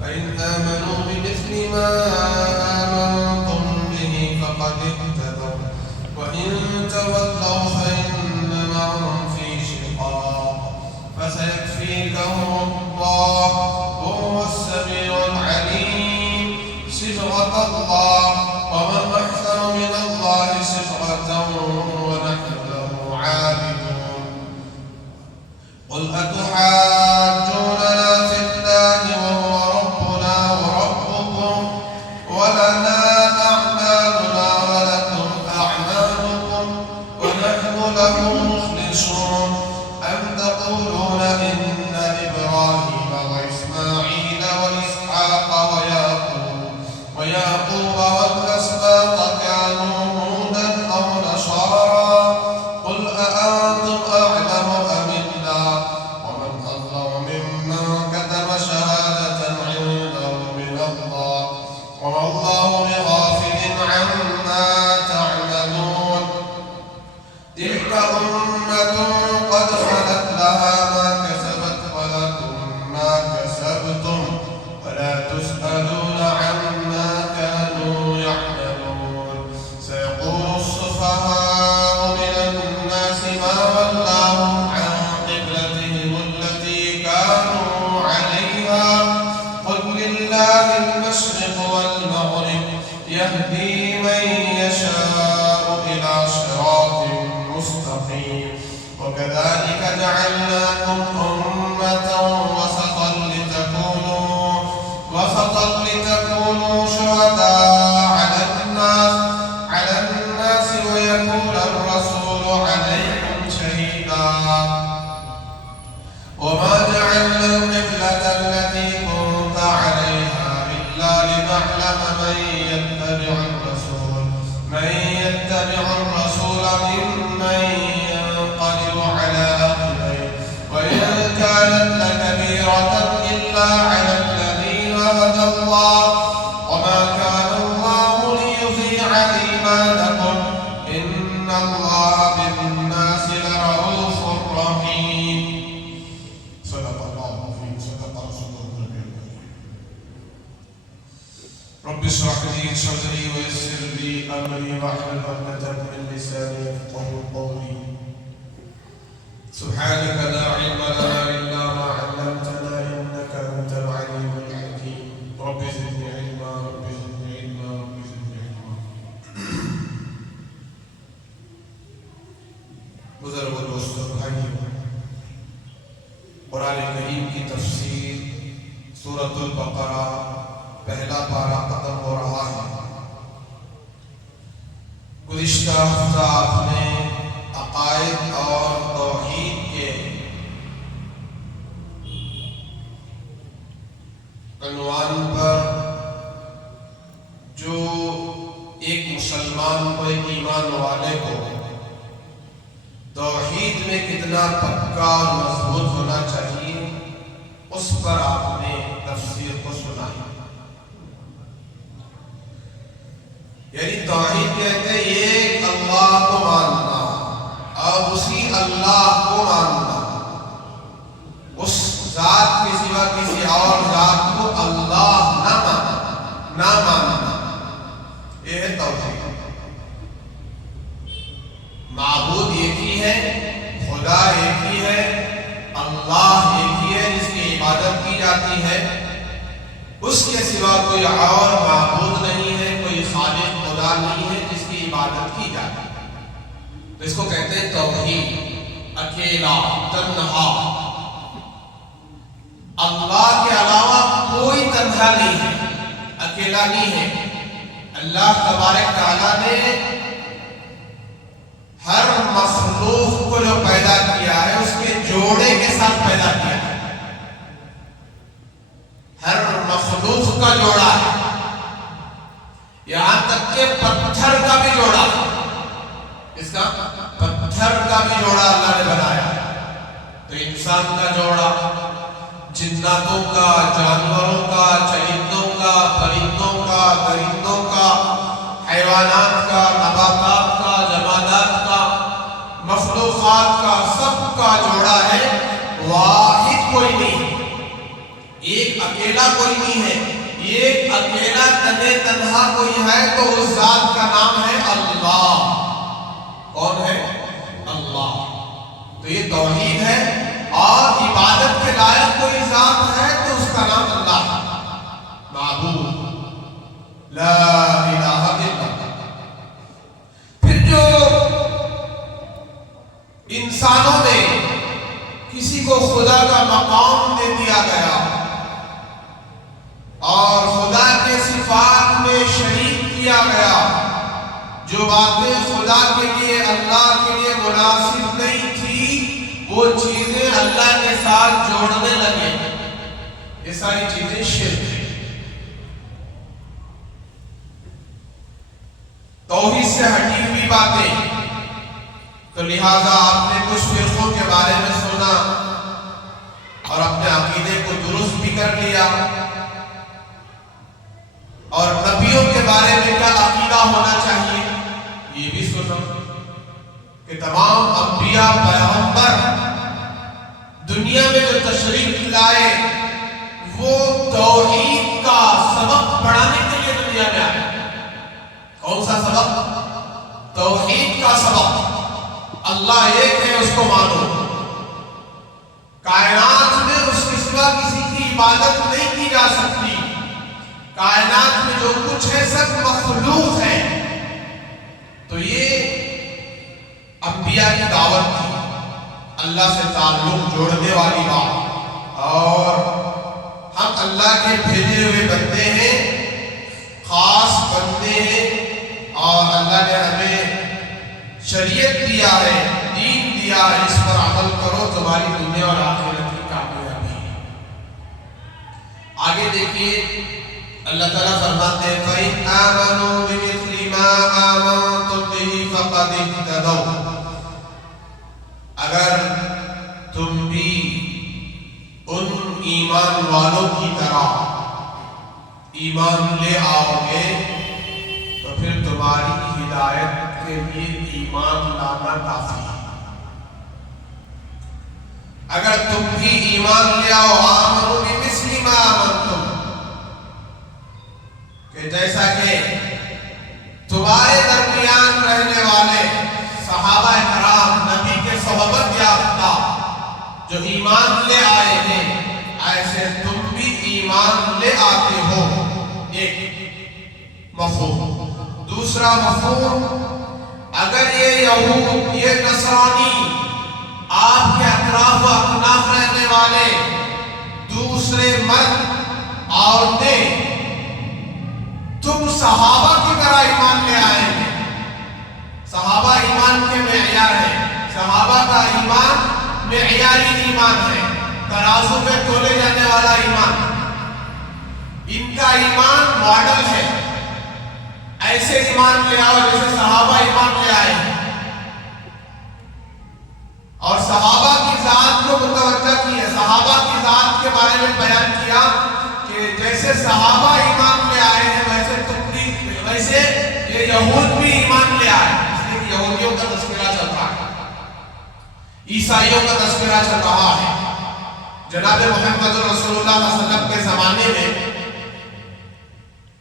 فإن آمنوا بمثل ما آمنتم به فقد اهتدوا وإن تولوا فإنما هم في شقاق فسيكفيكهم الله وهو السميع العليم صبغة الله ومن أحسن من الله صبغة ونحن له عابدون قل أتحاجوننا في الله وهو ربنا وربكم ولنا أعمالنا ولكم أعمالكم ونحن له مخلصون أم تقولون إن إبراهيم وإسماعيل وإسحاق ويعقوب والأسباط كانوا هودا أو نصارى قل أأنتم أعلم أم الله ومن أظلم ممن كتم شهادة عنده من الله وما الله بغافل عما تعملون تلك أمة قد خلت لها ما كسبت ولكم ما كسبتم ولا تسألون عما كانوا يعملون سيقول السفهاء من الناس ما ولاهم عن قبلتهم التي كانوا عليها قل لله المشرق والمغرب يهدي من يشاء إلى صراط مستقيم وكذلك جعلناكم أمة وسطا لتكونوا شهداء على الناس ويكون الرسول عليكم شهيدا وما جعلنا القبلة التي كنت عليها إلا لنعلم من يتبع الرسول ممن ينقلب على عقبيه وإن كانت لكبيرة إلا على الذين هدى الله وما كان الله ليضيع إيمانكم إن الله بالناس لرؤوف رحيم صدق الله العظيم صدق رسوله النبي الكريم رب اشرح لي صدري ويسر لي أمري واحلل عقدة من لساني يفقهوا قولي سبحانك لا علم لنا إلا ما علمتنا إنك أنت العليم الحكيم رب زدني علما رب زدني علما رب زدني علما بزرگ و دوستو بھائیو قرآن کریم کی تفسیر سورۃ البقرہ پہلا پارہ ختم ہو رہا ہے گزشتہ ہفتہ آپ نے عقائد اور توحید کے عنوان پر جو ایک مسلمان کو ایک ایمان والے کو توحید میں کتنا پکا اور مضبوط ہونا چاہیے اس پر آپ نے تفسیر کو سنا ہے یعنی توحید کہتے ہیں ایک اللہ کو ماننا اور اسی اللہ کو ماننا اس ذات کے سوا کسی اور ذات کو اللہ نہ ماننا یہ ہے توحید معبود ایک ہی ہے خدا ایک ہی ہے اللہ ایک ہی ہے جس کی عبادت کی جاتی ہے اس کے سوا کوئی اور معبود نہیں ہے کوئی خالق خدا نہیں ہے جس کی عبادت کی جاتی ہے تو اس کو کہتے ہیں توحید اکیلا تنہا اللہ کے علاوہ کوئی تنہا نہیں ہے اکیلا نہیں ہے اللہ تبارک تعالیٰ نے ہر مخلوق کو جو پیدا کیا ہے اس کے جوڑے کے ساتھ پیدا کیا ہے ہر مخلوق کا جوڑا ہے یہاں تک کہ پتھر کا بھی جوڑا ہے اس کا پتھر کا بھی جوڑا اللہ نے بنایا تو انسان کا جوڑا جناتوں کا جانوروں کا چرندوں کا پرندوں کا درندوں کا حیوانات کا نباتات کا جمادات کا مخلوقات کا سب کا جوڑا ہے واحد کوئی نہیں ایک اکیلا کوئی نہیں ہے، ایک اکیلا تنے تنہا کوئی ہے تو اس ذات کا نام ہے اللہ۔ کون ہے؟ اللہ۔ تو یہ توحید ہے، اور عبادت کے لائق کوئی ذات ہے تو اس کا نام اللہ، معبود لا الہ الا اللہ۔ پھر جو انسانوں میں کسی کو خدا کا مقام دے دیا گیا اور خدا کے صفات میں شریک کیا گیا، جو باتیں خدا کے لیے اللہ کے لیے مناسب نہیں تھی وہ چیزیں اللہ کے ساتھ جوڑنے لگے، یہ ساری چیزیں شرک ہیں۔ توحید سے ہٹی ہوئی باتیں، تو لہٰذا آپ نے کچھ فرقوں کے بارے میں سنا اور اپنے عقیدے کو درست بھی کر لیا، اور نبیوں کے بارے میں کیا عقیدہ ہونا چاہیے یہ بھی سنا، کہ تمام انبیاء پیغمبر دنیا میں جو تشریف لائے وہ توحید کا سبق پڑھانے کے لیے دنیا میں آئے۔ کون سا سبق؟ توحید کا سبق۔ اللہ ایک ہے، اس کو مانو، کائنات میں اس کے سوا کسی کی عبادت نہیں کی جا سکتی، کائنات میں جو کچھ ہے سب مخلوق ہے۔ تو یہ انبیاء کی دعوت تھی، اللہ سے تعلق جوڑنے والی بات، اور ہم اللہ کے بھیجے ہوئے بندے ہیں، خاص بندے ہیں، اور اللہ نے ہمیں شریعت دیا ہے، دین دیا ہے، اس پر عمل کرو، تمہاری دنیا اور آخرت کی کامیابی ہے۔ آگے دیکھیے اللہ تعالیٰ فرماتے ہیں فَإِنْ آمَنُوا بِمِثْلِ مَا آمَنْتُمْ بِهِ فَقَدِ اهْتَدَوْا، اگر تم بھی ان ایمان والوں کی طرح ایمان لے آؤ گے تو پھر تمہاری ہدایت کے لیے ایمان لانا کافی ہے۔ اگر تم بھی ایمان لے آؤ، آمنوا بمثل ما آمنتم، کہ جیسا کہ تمہارے درمیان رہنے والے صحابہ کرام نبی کے صحبت یافتہ جو ایمان لے آئے ہیں، ایسے تم بھی ایمان لے آتے ہو۔ ایک مفہوم۔ دوسرا مفہوم، اگر یہ یہود، یہ نصرانی، آپ کے اطراف و اکناف رہنے والے دوسرے مرد عورتیں تم صحابہ کی طرح ایمان لے آئے ہیں، صحابہ ایمان کے معیار ہیں، صحابہ کا ایمان معیاری ایمان ہے، ترازو میں تولے جانے والا ایمان، ان کا ایمان ماڈل ہے، ایسے ایمان لے آؤ جیسے صحابہ ایمان لے آئے ہیں، اور صحابہ کی ذات کو متوجہ کی ہے، صحابہ کی ذات کے بارے میں بیان کیا کہ جیسے صحابہ ایمان لے آئے ہیں ویسے تم بھی، ویسے یہ یہود بھی ایمان لے آئے، اس لیے کہ یہودیوں کا تذکرہ چل رہا ہے، عیسائیوں کا تذکرہ چل رہا ہے۔ جناب محمد رسول اللہ صلی اللہ علیہ وسلم کے زمانے میں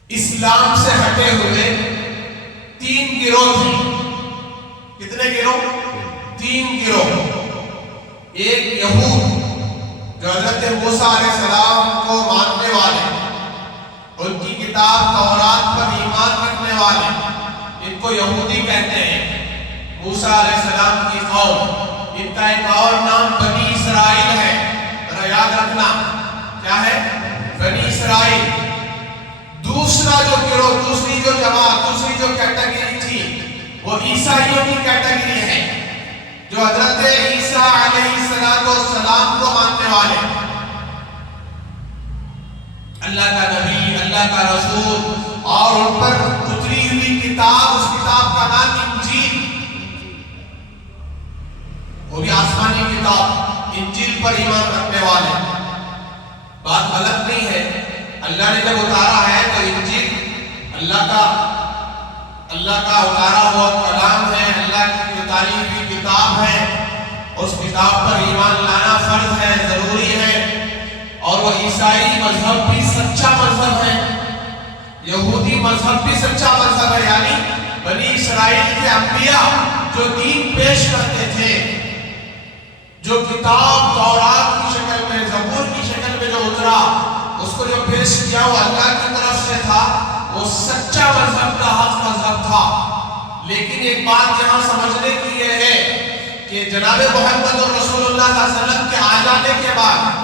اسلام سے ہٹے ہوئے 3 گروہ تھے۔ کتنے گروہ؟ 3 گروہ۔ ایک یہود جو حضرت موسیٰ علیہ السلام کو ماننے والے، ان کی کتاب تورات پر ایمان رکھنے والے، ان کو یہودی کہتے ہیں۔ موسیٰ علیہ السلام کی قوم، ان کا ایک اور نام بنی اسرائیل ہے، ذرا یاد رکھنا کیا ہے؟ بنی اسرائیل۔ دوسرا جو گروہ، دوسری جو جماعت، دوسری جو کیٹیگری تھی وہ عیسائیوں کی کیٹیگری ہے، جو حضرت عیسیٰ علیہ السلام کو ماننے والے، اللہ کا نبی، اللہ کا رسول، اور ان پر اتری ہوئی کتاب، اس کتاب کا نام انجیل، وہ بھی آسمانی کتاب، انجیل پر ایمان رکھنے والے۔ بات غلط نہیں ہے، اللہ نے جب اتارا ہے تو انجیل اللہ کا اتارا ہوا کلام ہے، اللہ کی اتاری ہوئی کتاب ہے، اس کتاب پر ایمان لانا فرض ہے، ضروری ہے، اور وہ عیسائی مذہب بھی سچا مذہب ہے، یہودی مذہب بھی سچا مذہب ہے، یعنی بنی اسرائیل کے انبیاء جو دین پیش کرتے تھے، جو کتاب تورات کی شکل میں، زبور کی شکل میں جو اترا، اس کو جو پیش کیا وہ اللہ کی طرف سے تھا، وہ سچا مذہب کا حق مذہب تھا۔ لیکن ایک بات یہاں سمجھنے کی یہ ہے کہ جناب محمد رسول اللہ صلی اللہ علیہ وسلم کے آ جانے کے بعد،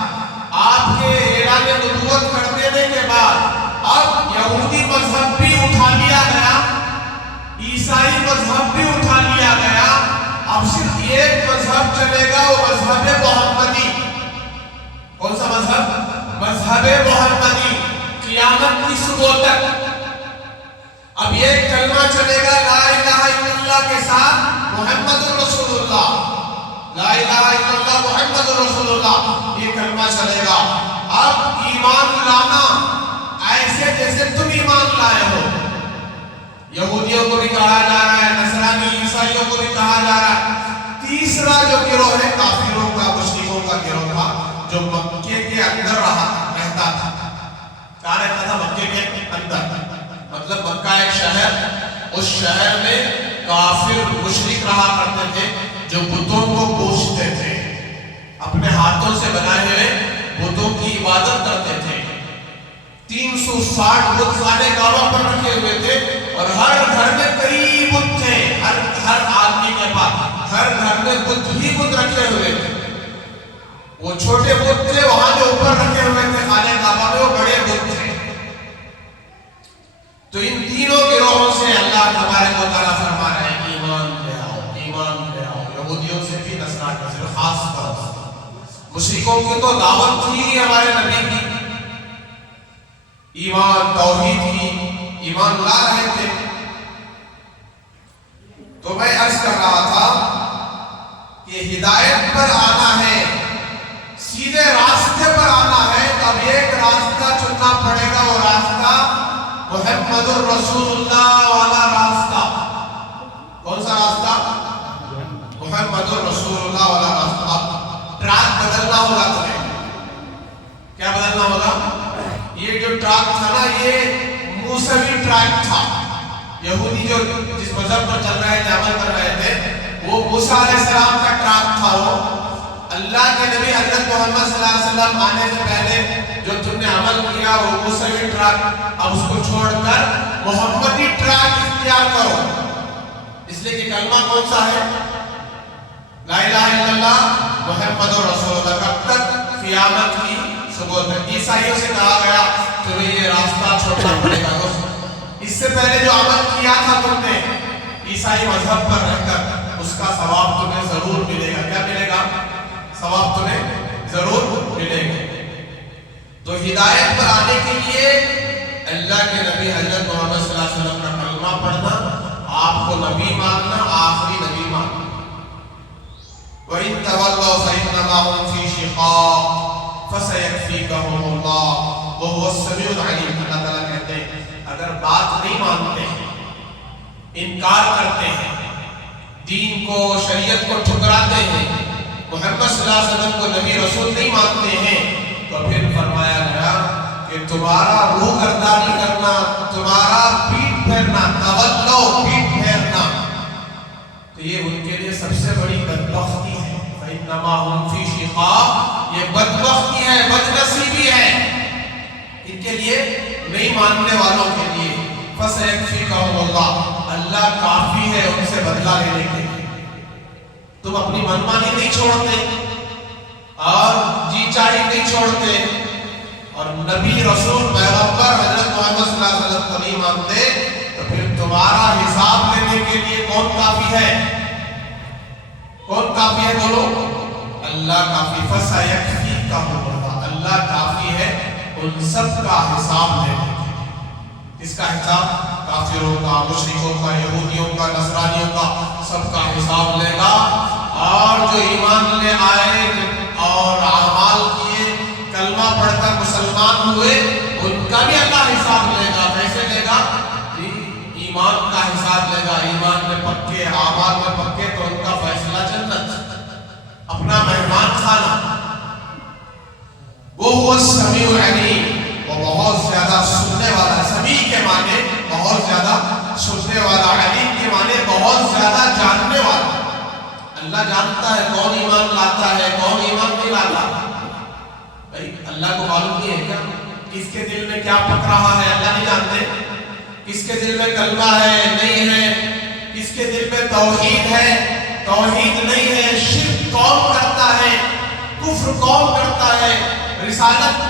آپ کے اعلان نبوت کر دینے کے بعد، اب یہودی مذہب بھی اٹھا لیا گیا، عیسائی مذہب بھی اٹھا لیا گیا، اب صرف ایک مذہب چلے گا، وہ مذہب محمدی۔ کون سا مذہب؟ مذہب محمدی، قیامت کی صبح تک۔ اب ایک کلمہ چلے گا لا الہ الا اللہ کے ساتھ محمد رسول اللہ، لا الہ الا اللہ محمد رسول اللہ، یہ کلمہ چلے گا۔ اب ایمان لانا ایسے جیسے تم ایمان لائے ہو، یہودیوں کو بھی کہا جا رہا ہے، نصرانی عیسائیوں کو بھی کہا جا رہا ہے۔ تیسرا جو گروہ ہے کافروں کا، مشرکوں کا گروہ تھا، جو مکے کے اندر رہتا تھا۔ کہاں رہتا تھا؟ مکے کے اندر، مطلب مکہ ایک شہر، اس شہر میں کافر مشرک رہا کرتے تھے جو بتوں کو پوجتے تھے، اپنے ہاتھوں سے بنائے ہوئے بتوں کی عبادت کرتے تھے۔ 360 بت خانے کعبہ پر رکھے ہوئے تھے، اور ہر گھر میں کئی بت تھے، ہر آدمی کے پاس ہر گھر میں بت ہی بت رکھے ہوئے تھے۔ وہ چھوٹے بت تھے وہاں جو اوپر رکھے ہوئے تھے خانے کعبہ میں، وہ بڑے بت تھے۔ تو ان تینوں گروہوں سے اللہ تبارک و تعالیٰ فرما رہے ہیں کہ ایمان لے آؤ، ایمان لے آؤ۔ یہودیوں سے بھی، نصرانیوں سے خاص طور سے، مشرکوں کی تو دعوت تھی ہمارے نبی کی، ایمان توحید کی، ایمان لا رہے تھے۔ تو میں عرض کر رہا تھا کہ ہدایت پر آنا ہے، سیدھے راستے پر آنا ہے، تو اب ایک راستہ چننا پڑے گا، وہ راستہ محمد الرسول اللہ والا راستہ۔ کون سا راستہ؟ محمد الرسول اللہ والا راستہ۔ اب ٹریک بدلنا ہوگا تمہیں۔ کیا بدلنا ہوگا؟ یہ جو ٹریک تھا نا، یہ موسوی ٹریک تھا۔ یہودی جو جس مذہب پر چل رہے تھے، عمل کر رہے تھے، وہ موسیٰ علیہ السلام کا ٹریک تھا۔ وہ اللہ کے نبی حضرت محمد صلی اللہ علیہ وسلم آنے سے پہلے جو تم نے عمل کیا، وہ موسوی ٹریک، اب اس کو چھوڑ کر محمدی ٹریک اختیار کرو۔ اس لیے کہ کلمہ کون سا ہے؟ لا الہ الا اللہ محمد رسول اللہ۔ کب تک؟ قیامت کی صبح تک۔ عیسائیوں سے کہا گیا تمہیں یہ راستہ چھوڑنا پڑے گا۔ اس سے پہلے جو عمل کیا تھا تم نے عیسائی مذہب پر رہ کر، اس کا ثواب تمہیں ضرور ملے گا۔ کیا ملے گا؟ ثواب تمہیں ضرور ملے گا۔ تو ہدایت پر آنے کے لیے اللہ کے نبی حضرت محمد صلی اللہ علیہ وسلم کا کلمہ پڑھنا، آپ کو نبی ماننا، آخری نبی ماننا۔ وَإِن تَوَلَّوْا فَإِنَّمَا هُمْ فِي شِقَاقٍ فَسَيَكْفِيكَهُمُ اللَّهُ وَهُوَ السَّمِيعُ الْعَلِيمُ۔ اللہ تعالیٰ کہتے ہیں اگر بات نہیں مانتے ہیں، انکار کرتے ہیں، دین کو، شریعت کو ٹھکراتے ہیں، محمد صلی اللہ علیہ وسلم کو نبی رسول نہیں مانتے ہیں، تو پھر فرمایا گیا کہ تمہارا روح گردانی کرنا، تمہارا پیٹ پھیرنا، تولو پیٹ پھیرنا، تو یہ ان کے لیے سب سے بڑی بدبختی ہے۔ فَإِنَّمَا هُمْ فِي شِقَاقٍ، یہ بدبختی ہے، بدنصیبی ہے ان کے لیے، نہیں ماننے والوں کے لیے۔ فَسَيَكْفِيكَهُمُ اللَّهُ، اللہ کافی ہے ان سے بدلہ لینے کے لیے۔ تم اپنی منمانی نہیں چھوڑتے اور جی چاہی نہیں چھوڑتے، اور نبی رسول پیغمبر حضرت محمد صلی اللہ علیہ وسلم کو نہیں مانتے، تو پھر تمہارا حساب لینے کے لیے کون کافی ہے؟ کون کافی ہے؟ بولو، اللہ کافی۔ فَسَيَكْفِيكَهُمُ اللَّهُ، اللہ کافی ہے ان سب کا حساب لینے کے لیے۔ کس کا حساب؟ کافروں کا، مشرکوں کا، یہودیوں کا، نصرانیوں کا، سب کا حساب لے گا۔ اور جو ایمان لے آئے اور اعمال کیے، کلمہ پڑھ کر مسلمان ہوئے، ان کا بھی اللہ حساب لے گا۔ کیسے لے گا؟ ایمان کا حساب لے گا۔ ایمان میں پکے، اعمال میں پکے، تو ان کا فیصلہ جنت، اپنا مہمان خانہ۔ وہ السمیع العلیم، وہ بہت زیادہ سننے والا، سمیع کے معنی بہت زیادہ سننے والا، علیم کے معنی بہت زیادہ جاننے والا۔ اللہ جانتا ہے کون ایمان لاتا ہے کون ایمان نہیں لاتا۔ بھائی اللہ کو معلوم نہیں ہے کیا کس کے دل میں کیا پک رہا ہے؟ اللہ نہیں جانتے؟ کس کے دل میں کلمہ ہے نہیں ہے؟ کس کے دل میں توحید ہے توحید نہیں ہے؟ شرک کون کرتا ہے؟ کفر کون کرتا ہے؟ رسالت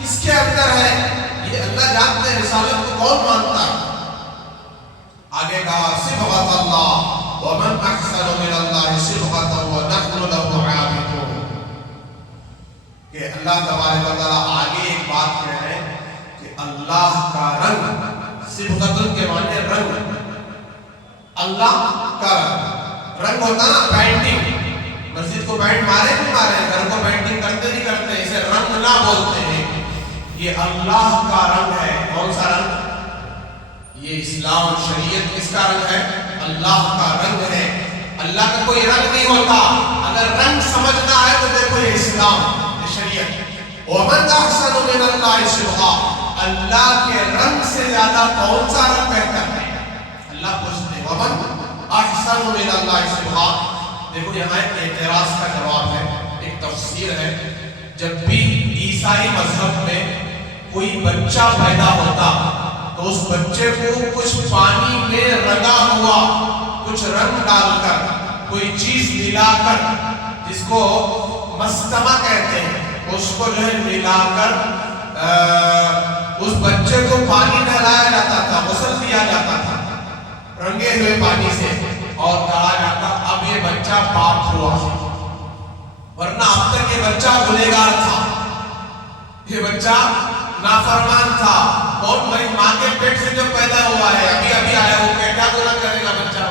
کس کے اندر ہے؟ یہ اللہ جانتے ہیں۔ رسالت کو کون مانتا ہے؟ آگے کہا صبغۃ اللہ ومن احسن من اللہ صبغۃ ونحن له عابدون، کہ اللہ تبارک و تعالیٰ آگے ایک بات کہہ رہے ہیں کہ اللہ کا رنگ، صبغۃ کے معنی رنگ، اللہ کا رنگ ہوتا نا پینٹنگ، مسجد کو پینٹ مارے نہیں مارے، گھر کو پینٹنگ کرتے نہیں کرتے، اسے رنگ نہ بولتے ہیں، یہ اللہ کا رنگ ہے۔ کون سا رنگ؟ یہ اسلام شریعت کس کا رنگ ہے؟ اللہ کا رنگ ہے۔ اللہ کا کوئی رنگ نہیں ہوتا، اگر رنگ سمجھنا ہے تو دیکھو یہ اسلام، یہ شریعت۔ ومن احسن من اللہ صبغا، اللہ کے رنگ سے زیادہ کون سا رنگ بہتر ہے؟ اللہ پوچھتے ہیں ومن احسن من اللہ صبغا۔ دیکھو یہاں ایک اعتراض کا جواب ہے، ایک تفسیر ہے۔ جب بھی عیسائی مذہب میں کوئی بچہ پیدا ہوتا تو اس بچے کو کچھ پانی میں رنگا ہوا، کچھ رنگ ڈال کر، کوئی چیز ملا کر، جس کو مستمع کہتے ہیں، اس کو جو ہے ملا کر اس بچے کو پانی نہلایا جاتا تھا، غسل دیا جاتا تھا رنگے ہوئے پانی سے، اور کہا جاتا اب یہ بچہ پاک ہوا، ورنہ اب تک یہ بچہ گنہگار تھا، یہ بچہ نافرمان تھا۔ اور بھائی ماں کے پیٹ سے جو پیدا ہوا ہے، ابھی آیا ہو کیا گناہ کرے گا بچہ؟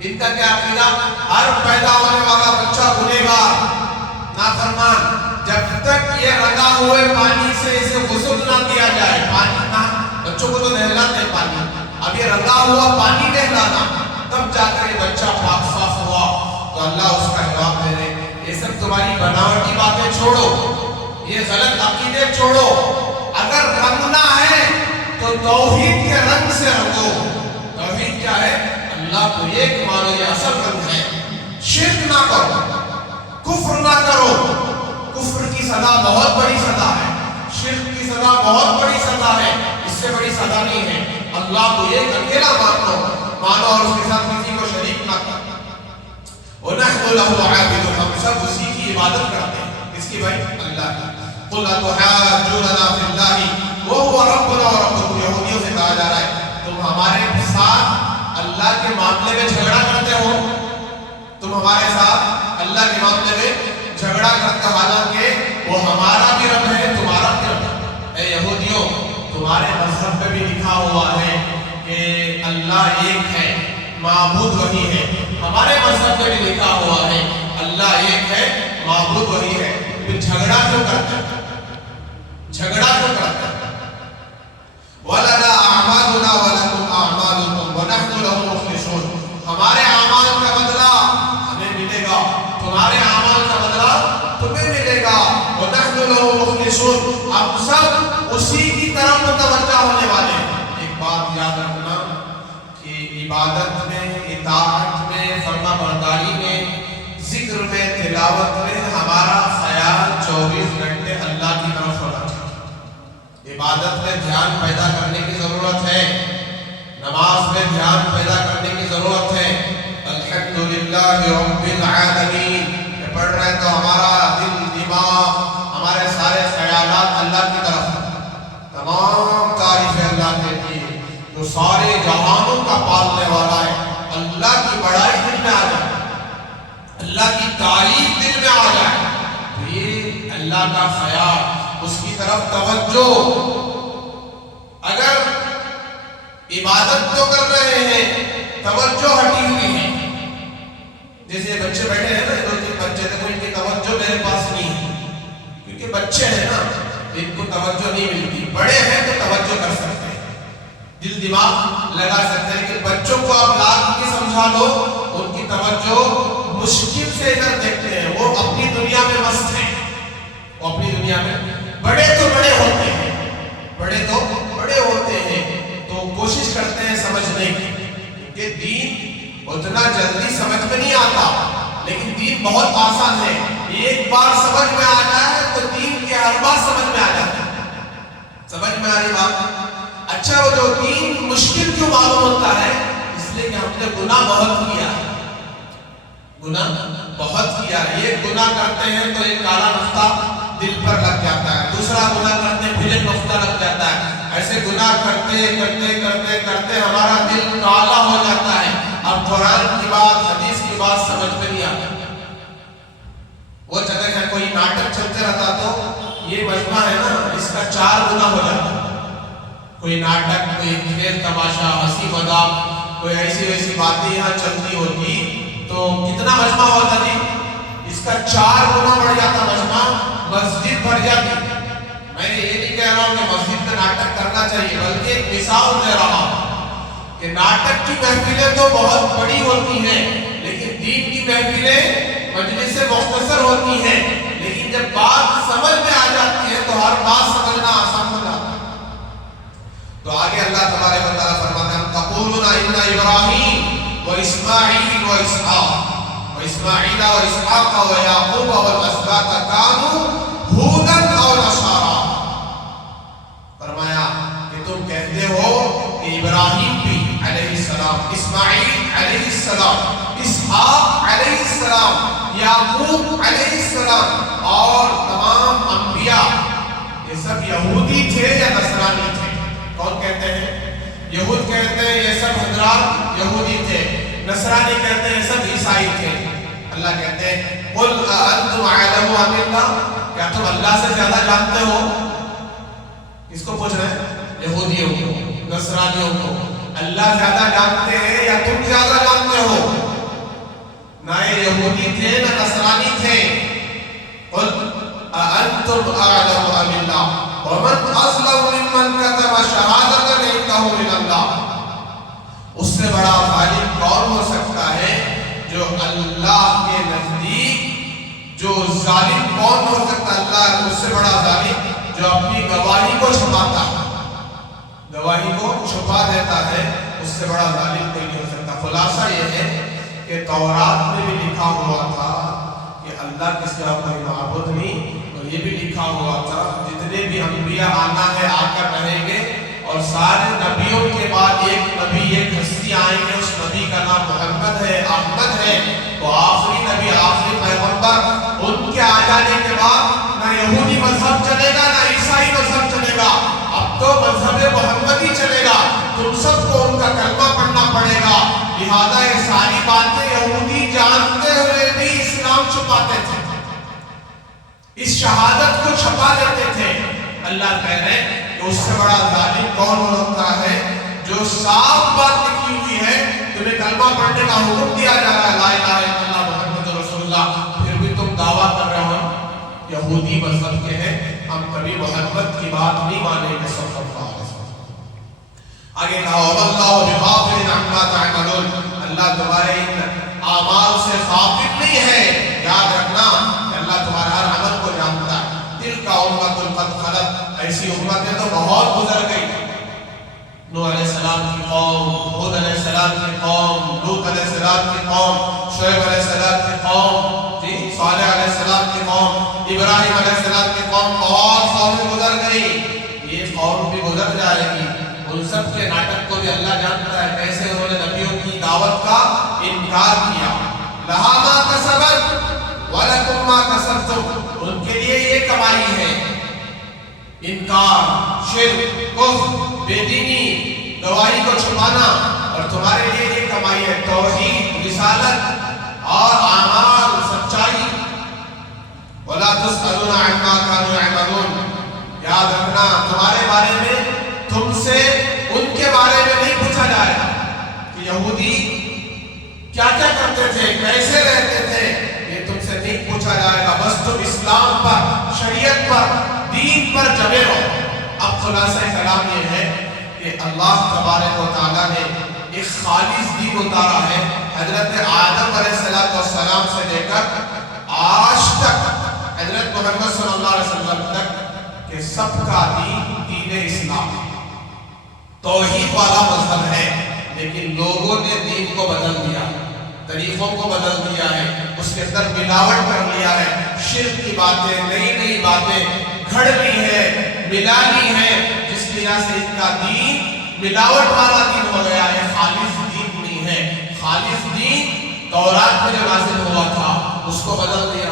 ان کا کیا عقیدہ؟ ہر پیدا ہونے والا بچہ گنہگار، نافرمان، جب تک یہ رنگا ہوئے پانی سے اسے غسل نہ دیا جائے۔ پانی نہ، بچوں کو تو نہلاتے ہیں پانی، اب یہ رنگا ہوا پانی نہلانا، تب جا کر یہ بچہ پاک صاف ہوا۔ تو اللہ اس کا جواب دے رہے یہ سب تمہاری بناوٹی باتیں چھوڑو، یہ غلط عقیدے چھوڑو، اگر رنگنا ہے تو توحید کے رنگ سے رنگو۔ توحید کیا ہے؟ اللہ کو ایک مانو، یہ اصل رنگ ہے۔ شرک نہ کرو، کفر نہ کرو، کفر کی سزا بہت بڑی سزا ہے، شرک کی سزا بہت بڑی سزا ہے، اس سے بڑی سزا نہیں ہے۔ اللہ کو ایک اکیلا مانو اور اس کے ساتھ کسی کو شریک نہ کرو۔ وَنَحْنُ لَهُ عَابِدُونَ، ہم سب اسی کی عبادت کرتے ہیں، کس کی بھائی؟ اللہ کی۔ قُلْ أَتُحَاجُّونَنَا فِي اللَّهِ وَهُوَ رَبُّنَا وَرَبُّكُمْ، یہودیوں سے کہا جا رہا ہے تم ہمارے ساتھ اللہ کے معاملے میں جھگڑا کرتے ہو، تم ہمارے ساتھ اللہ کے معاملے میں جھگڑا کرتے، حالانکہ وہ ہمارا بھی رب ہے تمہارا بھی رب ہے۔ اے یہودیوں، تمہارے مذہب میں بھی لکھا ہوا ہے کہ اللہ ایک ہے، معبود وہی ہے، ہمارے مذہب میں بھی لکھا ہوا ہے اللہ ایک ہے، معبود وہی ہے، پھر جھگڑا کیوں کرتے؟ جھگڑا کیوں کرتے؟ وَلَنَا أَعْمَالُنَا وَلَكُمْ أَعْمَالُكُمْ وَنَحْنُ لَهُ مُخْلِصُونَ، ہمارے اعمال کا بدلہ ہمیں ملے گا، تمہارے اعمال کا بدلہ تمہیں ملے گا۔ وَنَحْنُ لَهُ مُخْلِصُونَ، ہم سب اسی کی طرف متوجہ ہونے والے ہیں۔ ایک بات یاد رکھنا کہ عبادت میں، اطاعت میں، فرما برداری میں، ذکر میں، تلاوت میں ہمارا خیال 24 گھنٹے اللہ کی طرف ہونا چاہیے۔ عبادت میں دھیان پیدا کرنے کی ضرورت ہے، نماز میں دھیان پیدا کرنے کی ضرورت ہے۔ الحمدللہ رب العالمین یہ پڑھ رہے تو ہمارا دل، دماغ، ہمارے سارے خیالات اللہ کی طرف، تمام تعریف اللہ کے لیے جو سارے جہانوں کا پالنے والا ہے۔ اللہ کی بڑائی دل میں آ جائے، اللہ کی تعریف دل میں آ جائے تو یہ اللہ کا خیال، اس کی طرف توجہ۔ اگر عبادت تو کر رہے ہیں، توجہ ہٹی ہوئی ہے، جیسے بچے بیٹھے ہیں نا، دو تین بچے تھے، ان کی توجہ میرے پاس نہیں ہے، کیونکہ بچے ہیں نا، ان کو توجہ نہیں ملتی۔ بڑے ہیں تو توجہ کر سکتے ہیں، دل دماغ لگا سکتے ہیں، لیکن بچوں کو آپ لاکھ کی سمجھا دو، ان کی توجہ مشکل سے ادھر دیکھتے ہیں، وہ اپنی دنیا میں مست ہیں، وہ اپنی دنیا میں بڑے تو بڑے ہوتے ہیں، بڑے تو بڑے ہوتے ہیں، تو کوشش کرتے ہیں سمجھنے کی، کیونکہ دین اتنا جلدی سمجھ میں نہیں آتا، لیکن دین بہت آسان ہے۔ ایک بار سمجھ میں آ جائے تو دین کے ہر بات سمجھ میں آ جاتا ہے۔ سمجھ میں آ رہی بات؟ اچھا، وہ جو دین مشکل کیوں معلوم ہوتا ہے؟ اس لیے کہ ہم نے گناہ بہت کیا ہے، گناہ بہت کیا ہے۔ یہ گناہ کرتے ہیں تو ایک کالا نقطہ دل پر لگ جاتا ہے، دوسرا گناہ کرتے ہیں پھر ایک نقطہ لگ جاتا ہے، ایسے گناہ کرتے کرتے کرتے کرتے ہمارا دل کالا ہو جاتا ہے۔ اب قرآن کی بات، حدیث کی بات سمجھ میں نہیں آتا۔ وہ جگہ ہے کوئی ناٹک چلتے رہتا تو یہ مجمع ہے نا، اس کا 4 گنا ہو جاتا۔ کوئی ناٹک، کوئی کھیل تماشا، ہنسی مذاق، کوئی ایسی ویسی باتیں یہاں چلتی ہوتی تو کتنا مجمع ہوتا جی؟ اس کا 4 گنا بڑھ جاتا مجمع، مسجد بھر جاتی۔ میں یہ نہیں کہہ رہا ہوں کہ مسجد میں ناٹک کرنا چاہیے، بلکہ ایک مثال دے رہا ہوں کہ ناٹک کی محفلیں تو بہت بڑی ہوتی ہیں، لیکن دین کی محفلیں مجلس سے مختصر ہوتی ہیں، لیکن جب بات سمجھ میں آ جاتی ہے تو ہر بات سمجھنا آسان ہو جاتا ہے۔ تو آگے اللہ تبارک و تعالیٰ فرماتا ہے تقولون ان ابراہیم و اسماعیل و اسحاق و اسماعیل و اسحاق و یعقوب والاسباط کانوا ھودا او نصارا۔ فرمایا کہ تم کہتے ہو کہ ابراہیم بھی علیہ السلام، اسماعیل علیہ السلام، اسحاق علیہ السلام، یعقوب علیہ السلام اور تمام انبیاء یہ سب یہودی تھے یا نصرانی تھے؟ کون کہتے ہیں؟ یہود کہتے ہیں یہ سب حضرات یہودی تھے، نصرانی کہتے ہیں یہ سب عیسائی تھے۔ اللہ کہتے ہیں قل اانتم اعلم ام اللہ، کیا تم اللہ سے زیادہ جانتے ہو؟ کس کو پوچھ رہے ہیں؟ یہودیوں کو، نصرانیوں کو۔ اللہ زیادہ جانتے ہیں یا تم زیادہ جانتے ہو؟ نہ یہودی تھے نہ نصرانی تھے۔ قل اانتم اعلم ام اللہ ومن اظلم ممن كتم شهادة عنده من اللہ۔ اس سے بڑا ظالم کون ہو سکتا ہے؟ جو اللہ کے نزدیک جو ظالم کون ہو سکتا ہے؟ اللہ اس سے بڑا ظالم جو اپنی گواہی کو چھپاتا ہے، گواہی کو چھپا دیتا ہے، اس سے بڑا ظالم کوئی نہیں ہو سکتا۔ خلاصہ یہ ہے کہ تورات میں بھی لکھا ہوا تھا کہ اللہ کے سوا کوئی معبود نہیں، اور یہ بھی لکھا ہوا تھا جتنے بھی انبیاء آنا ہے آ کر رہیں گے، اور سارے نبیوں کے بعد ایک نبی، ایک ہستی آئیں گے، اس نبی کا نام محمد ہے، احمد ہے، وہ آخری نبی، آخری پیغمبر۔ ان کے آ جانے کے بعد نہ یہودی مذہب چلے گا نہ عیسائی مذہب چلے گا، اب تو مذہب محمدی چلے گا۔ تم سب کو ان کا کلمہ پڑھنا پڑے گا، لہذا یہ ساری باتیں یہودی جانتے ہوئے بھی اسلام چھپاتے تھے، اس شہادت کو چھپا دیتے تھے۔ اللہ کہہ رہے ہیں کہ اس سے بڑا ظالم کون ہوتا ہے؟ جو صاف بات لکھی ہوئی ہے، تمہیں کلمہ پڑھنے کا حکم دیا جا رہا ہے لا الہ الا اللہ محمد رسول اللہ، پھر بھی تم دعویٰ کر رہے ہو یہودی مذہب کے ہیں، ہم کبھی محمد کی بات نہیں مانیں گے صلی اللہ علیہ وسلم۔ آگے کہا وَاللَّهُ بِغَافِلٍ عَمَّا تَعْمَلُونَ، اللہ تمہارے ان اعمال سے غافل نہیں ہے۔ یاد رکھنا کہ اللہ تمہارے ہر عمل کو جانتا ہے۔ تِلْكَ أُمَّةٌ قَدْ خَلَتْ، ایسی امتیں تو بہت گزر گئی، نوح علیہ السلام کی قوم، ہود علیہ السلام کی قوم، لوط علیہ السلام کی قوم، شعیب علیہ السلام کی قوم، صالح علیہ السلام کی قوم، ابراہیم علیہ السلام کی قوم، بہت قومیں گزر گئی، یہ قوم بھی گزر جائے گی۔ ان سب کے ناٹک کو بھی اللہ جانتا ہے، کیسے انہوں نے نبیوں کی دعوت کا انکار کیا۔ لَهَا مَا كَسَبَتْ وَلَكُمْ مَا كَسَبْتُمْ، ان کے لیے یہ کمائی ہے، انکار، شرک، کفر، بے دینی، گواہی کو چھپانا، اور تمہارے لیے یہ کمائی ہے توحید، رسالت اور اعمال، سچائی۔ وَلَا تُسْأَلُونَ عَمَّا كَانُوا يَعْمَلُونَ، یاد رکھنا تمہارے بارے میں تم سے ان کے بارے میں نہیں پوچھا جائے گا کہ یہودی کیا کیا کرتے تھے، کیسے رہتے تھے، یہ تم سے نہیں پوچھا جائے گا، بس تم اسلام پر، شریعت پر، دین پر جمے رہو۔ اب خلاصہ کلام یہ ہے کہ اللہ تبارک و تعالیٰ نے ایک خالص دین اتارا ہے، حضرت آدم علیہ السلام سے لے کر آج تک حضرت محمد صلی اللہ علیہ وسلم تک کہ سب کا دین دین اسلام توحید والا مذہب ہے، لیکن لوگوں نے دین کو بدل دیا، طریقوں کو بدل دیا ہے، اس کے اندر ملاوٹ کر لیا ہے، شرک کی باتیں، نئی نئی باتیں گھڑ لی ہے، ملا لی ہے، جس کی وجہ سے ان کا دین ملاوٹ والا دین ہو گیا ہے، خالص دین نہیں ہے۔ خالص دین تورات میں جو نازل ہوا تھا اس کو بدل دیا،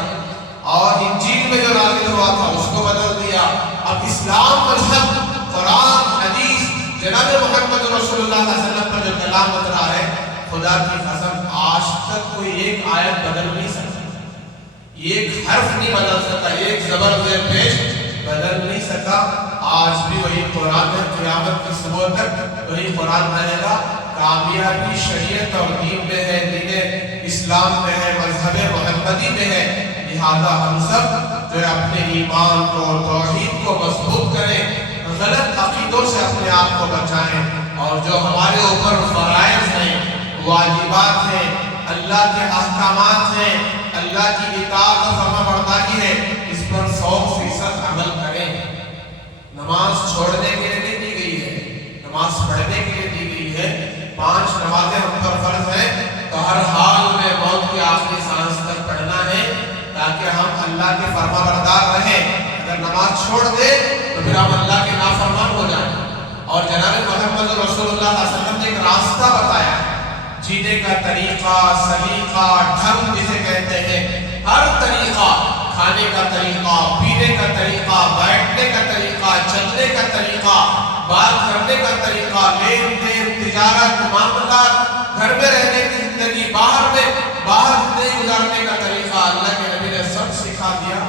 اور انجیل میں جو نازل ہوا تھا اس کو بدل دیا۔ اب اسلام مذہب، قرآن، حدیث، جناب محمد رسول اللہ صلی اللہ علیہ وسلم پر جو کلام اترا ہے، خدا کی قسم آج تک کوئی ایک آیت بدل نہیں سکتا، ایک حرف نہیں بدل سکتا، ایک زبر زیر پیش بدل نہیں سکا۔ آج بھی وہی قرآن ہے، قیامت کی صبح تک وہی قرآن رہے گا۔ کامیابی شریعت اور دین میں ہے، دین اسلام میں ہے، مذہب محمدی میں ہے۔ لہذا ہم سب جو اپنے ایمان کو اور توحید کو مضبوط کریں، غلط عقیدوں سے اپنے آپ کو بچائیں، اور جو ہمارے اوپر فرائض ہیں، واجبات ہیں، اللہ کے احکامات ہیں، اللہ کی اطاعت و فرما برداری ہے، اس پر 100% عمل کریں۔ نماز چھوڑنے کے لیے نہیں دی گئی ہے، نماز پڑھنے کے لیے دی گئی ہے۔ 5 نمازیں ہم پر فرض ہیں، تو ہر حال میں موت کی آخری سانس تک پڑھنا ہے، تاکہ ہم اللہ کے فرما بردار رہیں۔ اگر نماز چھوڑ دے تو پھر ہم اللہ کے نافرمان ہو جائیں۔ اور جناب محمد رسول اللہ صلی اللہ علیہ وسلم نے ایک راستہ بتایا ہے، جینے کا طریقہ، سلیقہ، ڈھنگ جسے کہتے ہیں، ہر طریقہ، کھانے کا طریقہ، پینے کا طریقہ، بیٹھنے کا طریقہ، چلنے کا طریقہ، بات کرنے کا طریقہ، لین دین، تجارت، معاملات، گھر میں رہنے کی زندگی، باہر زندگی گزارنے کا طریقہ، اللہ کے نبی نے سب سکھا دیا۔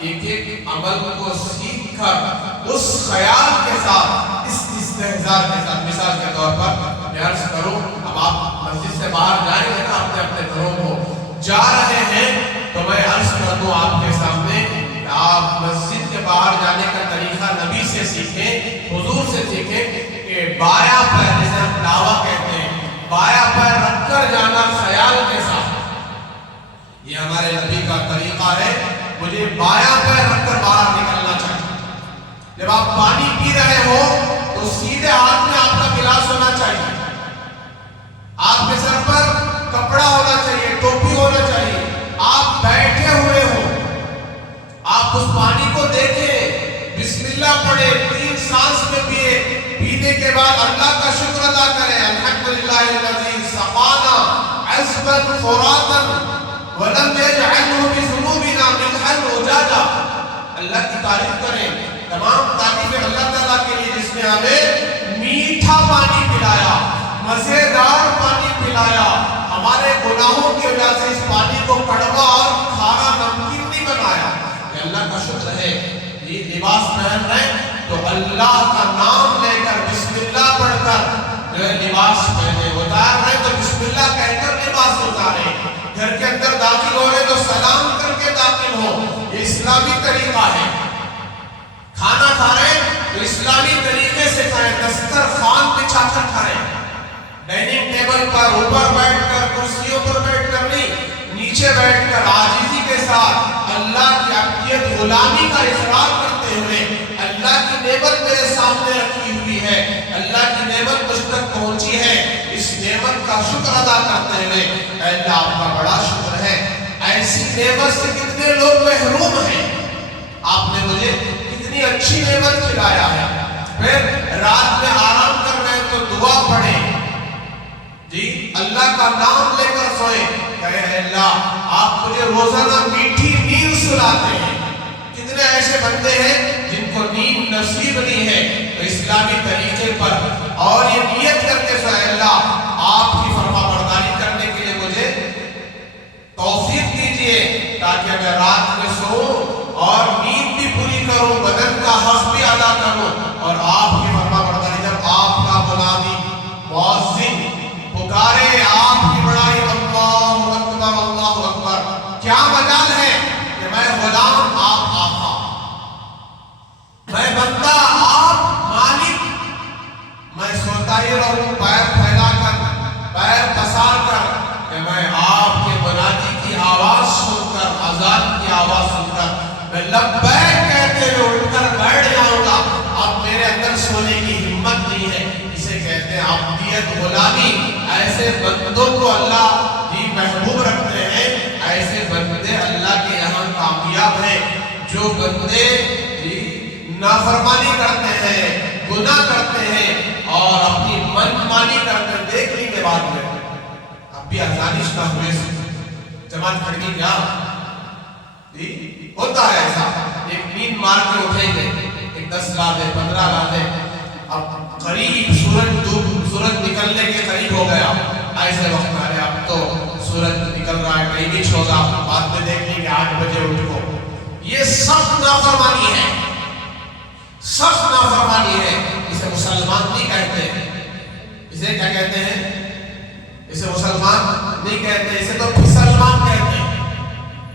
ایک ایک عمل کو سیکھ کر اس خیال کے ساتھ، اس استحضار کے ساتھ، مثال کے طور پر میں عرض کروں، اب آپ مسجد سے باہر جائیں گے نا، اپنے اپنے گھروں کو جا رہے ہیں، تو میں عرض کر دوں آپ کے سامنے کہ آپ مسجد کے باہر جانے کا طریقہ نبی سے سیکھیں، حضور سے سیکھیں، کہ بایاں پیر، جسے ہم دعویٰ کہتے ہیں، بایاں پیر رکھ کر جانا خیال کے ساتھ۔ یہ ہمارے نبی کا طریقہ ہے، مجھے بایاں پیر رکھ کر باہر نکلنا چاہیے۔ جب آپ پانی پی رہے ہو تو سیدھے ہاتھ میں آپ کا گلاس ہونا چاہیے، آپ کے سر پر کپڑا ہونا چاہیے، ٹوپی ہونا چاہیے، آپ بیٹھے ہوئے ہو، آپ اس پانی کو دیکھیں، بسم اللہ پڑھے، 3 سانس میں پیے، پینے کے بعد اللہ کا شکر ادا کریں، الحمدللہ الذی سقانا عذبا فراتا ولم يجعله بذنوبنا ملحا اجاجا۔ اللہ کی تعریف کریں، تمام تعریفیں اللہ تعالیٰ کے لیے جس نے ہمیں میٹھا پانی پلایا، مزیدار پانی پلایا، ہمارے گناہوں کی وجہ سے اس پانی کو کڑوا اور کھارا نمکین نہیں بنایا۔ یہ اللہ کا شکر ہے۔ یہ لباس پہن رہے تو اللہ کا نام لے کر، بسم اللہ پڑھ کر جو ہے لباس پہنے، اتار رہے تو بسم اللہ کہہ کر لباس اتارے، گھر کے اندر داخل ہو رہے تو سلام کر کے داخل ہو۔ یہ اسلامی طریقہ ہے۔ کھانا کھا رہے تو اسلامی طریقے سے کھائیں، دسترخوان بچھا کر کھائیں، ڈائننگ ٹیبل پر اوپر بیٹھ کر، کرسیوں پر بیٹھ کر نہیں، نیچے بیٹھ کر عاجزی کے ساتھ اللہ کی عبدیت، غلامی کا اقرار کرتے ہوئے، اللہ کی نعمت میرے سامنے رکھی ہوئی ہے، اللہ کی نعمت مجھ تک پہنچی ہے، اس نعمت کا شکر ادا کرتے ہوئے، اے اللہ آپ کا بڑا شکر ہے، ایسی نعمت سے کتنے لوگ محروم ہیں، آپ نے مجھے کتنی اچھی نعمت کھلایا ہے۔ پھر رات میں آرام کر رہے تو دعا پڑھیں، جی اللہ کا نام لے کر سوئیں، کہے اے اللہ آپ مجھے روزانہ میٹھی نیند سلاتے ہیں۔ کتنے ایسے بندے ہیں جن کو نیند نصیب نہیں ہے، تو اسلامی طریقے پر اور یہ نیت کر کے سوئے، اللہ آپ کی فرما برداری کرنے کے لیے مجھے توفیق دیجئے، تاکہ میں رات میں سوؤں اور نیند بھی پوری کروں، بدن کا حق بھی ادا کروں، اور آپ کی فرما برداری، جب آپ کا منادی مؤذن پکارے آپ کی بڑائی، اللہ اکبر اللہ اکبر، کیا مجال ہے کہ میں غلام آپ آقا، میں بندہ آپ مالک، میں سوتا ہی رہوں پیر پھیلا کر، پیر پسار کر، کہ میں آپ کے منادی کی آواز سن کر، اذان کی آواز سن کر لبیک کہتے ہوئے اٹھ کر بیٹھ جاؤں گا، اب میرے اندر سونے کی ہمت نہیں ہے. اسے کہتے ہیں عبدیت، غلامی. ایسے بندوں کو اللہ جی محبوب رکھتے ہیں، ایسے بندے اللہ کے یہاں کامیاب ہیں. جو بندے نافرمانی کرتے ہیں، گناہ کرتے ہیں اور اپنی من مانی کرتے ہیں، دیکھ لیں گے بعد میں اب بھی آزادش نہ ہوئے جماعت کھڑی کیا ہوتا ہے ایسا. ایک نیند مار کے اٹھیں گے، ایک 10 راتیں 15 راتیں، اب قریب سورج نکلنے کے قریب ہو گیا، ایسے وقت آئے اب تو سورج نکل رہا ہے، کہیں نہیں چھوڑا، بعد میں دیکھ لیں گے 8 بجے اٹھو. یہ سخت نافرمانی ہے، سخت نافرمانی ہے. اسے مسلمان نہیں کہتے، اسے کیا کہتے ہیں؟ اسے مسلمان نہیں کہتے، اسے تو پھسلمان کہتے ہیں.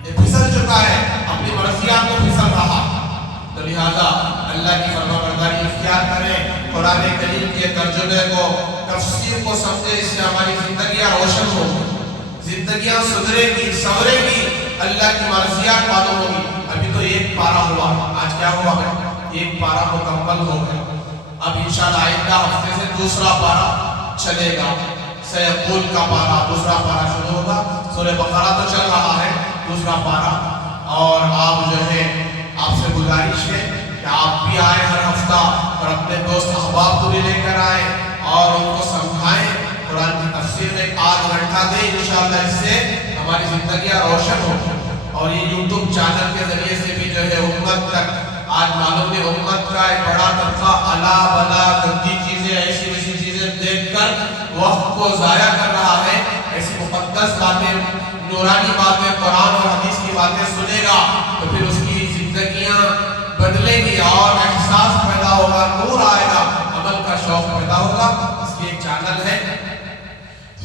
یہ پھسل چکا ہے، اپنی مرضیات میں پھسل رہا. تو لہذا اللہ کی فرما برداری اختیار کریں، قرآن کریم کے ترجمے کو، تفسیر کو سمجھے، اس سے ہماری زندگیاں روشن ہو، زندگیاں سدھرے گی، سنورے گی، اللہ کی مرضیات معلوم ہوگی. ابھی تو ایک پارہ ہوا، آج کیا ہوا ہے؟ ایک پارہ مکمل ہو گیا. اب انشاءاللہ آئندہ ہفتے سے دوسرا پارہ چلے گا. سیقول کا پارہ، دوسرا پارہ شروع ہوگا. سورہ بقرہ تو چل رہا ہے، دوسرا پارہ. اور آپ جو ہے، آپ سے گزارش ہے کہ آپ بھی آئیں ہر ہفتہ اور اپنے دوست احباب کو بھی لے کر آئیں اور ان کو سمجھائیں. قرآن کی تفسیر میں 8 گھنٹہ دیں، انشاءاللہ اس سے ہماری زندگیاں روشن ہو. اور یہ یوٹیوب چینل کے ذریعے سے بھی جو ہے امت تک، آج معلوم ہے امت کا ایک بڑا طبقہ الا بلا گندی چیزیں، ایسی ویسی چیزیں دیکھ کر وقت کو ضائع کر رہا ہے. ایسی مقدس باتیں، نورانی باتیں، قرآن اور حدیث کی باتیں سنے گا تو پھر اس کی زندگیاں بدلیں گی اور احساس پیدا ہوگا، نور آئے گا، عمل کا شوق پیدا ہوگا. اس کی ایک چینل ہے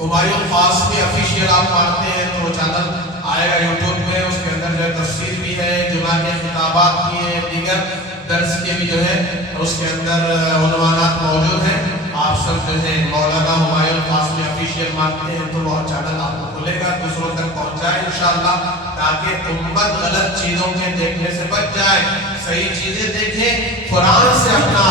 ہمایوں خاص کے افیشیل، آپ مانتے ہیں تو وہ چینل آئے گا یوٹیوب میں. اس کے اندر جو ہے تفسیر بھی ہے، جمعہ کے خطابات بھی ہیں، دیگر درس کے بھی جو ہے اس کے اندر عنوانات موجود ہیں. آپ سب جو ہے مولانا ہمایوں خاص میں افیشیل مانتے ہیں تو وہ چینل آپ کو کھلے گا، دوسروں تک پہنچائے انشاءاللہ، تاکہ امت غلط چیزوں کے دیکھنے سے بچ جائے، صحیح چیزیں دیکھیں، قرآن سے اپنا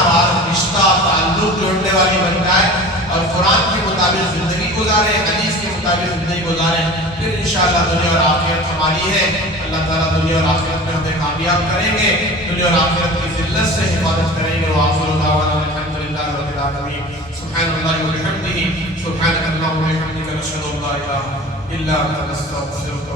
رشتہ تعلق جوڑنے والی بن جائے اور قرآن کے مطابق زندگی گزارے، حدیث کے مطابق زندگی گزارے. پھر انشاءاللہ دنیا اور آخرت ہماری ہے. اللہ تعالیٰ دنیا اور آخرت میں ہمیں کامیاب کریں گے، دنیا اور آخرت کی ذلت سے حفاظت کریں گے. وآخر دعوانا الحمدللہ رب العالمین. سبحان اللہ و بحمدہ، سبحانک اللہم و بحمدک، نشہد ان لا الہ الا انت، نستغفرک.